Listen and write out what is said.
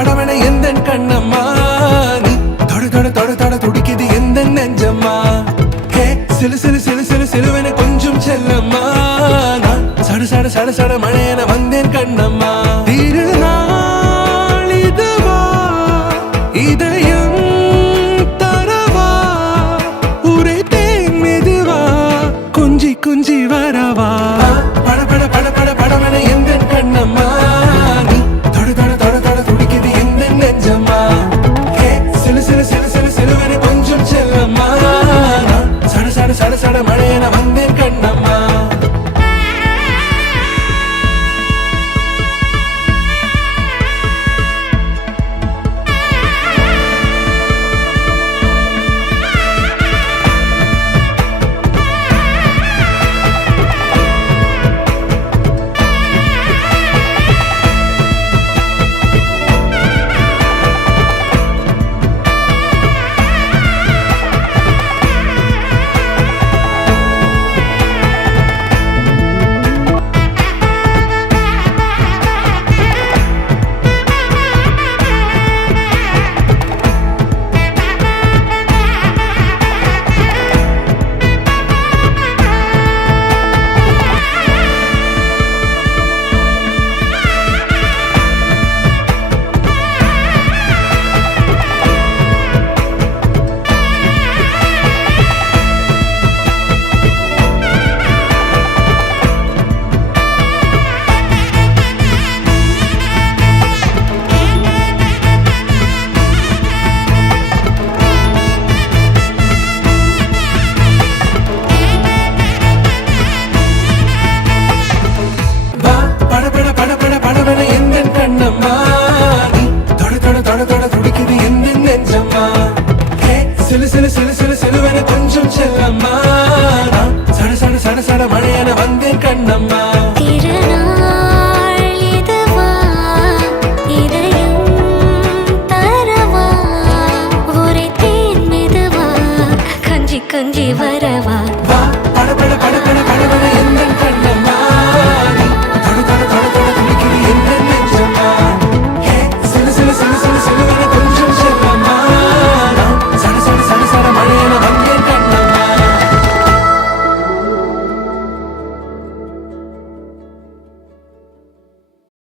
படவன எந்தன் கண்ணம்மா நீ தொட தொட தொட தொட துடிக்குது எந்த நெஞ்சம்மா ஹே சிலு சிலு சிலு சிலு சிலுவென கொஞ்சம் செல்லம்மா நான் சட சட சட சட மழையென வந்தேன் கண்ணம்மா திருநாள் இதுவா இதயம் தரவா உரைத்தேன் மெதுவா கொஞ்சி கொஞ்சி வர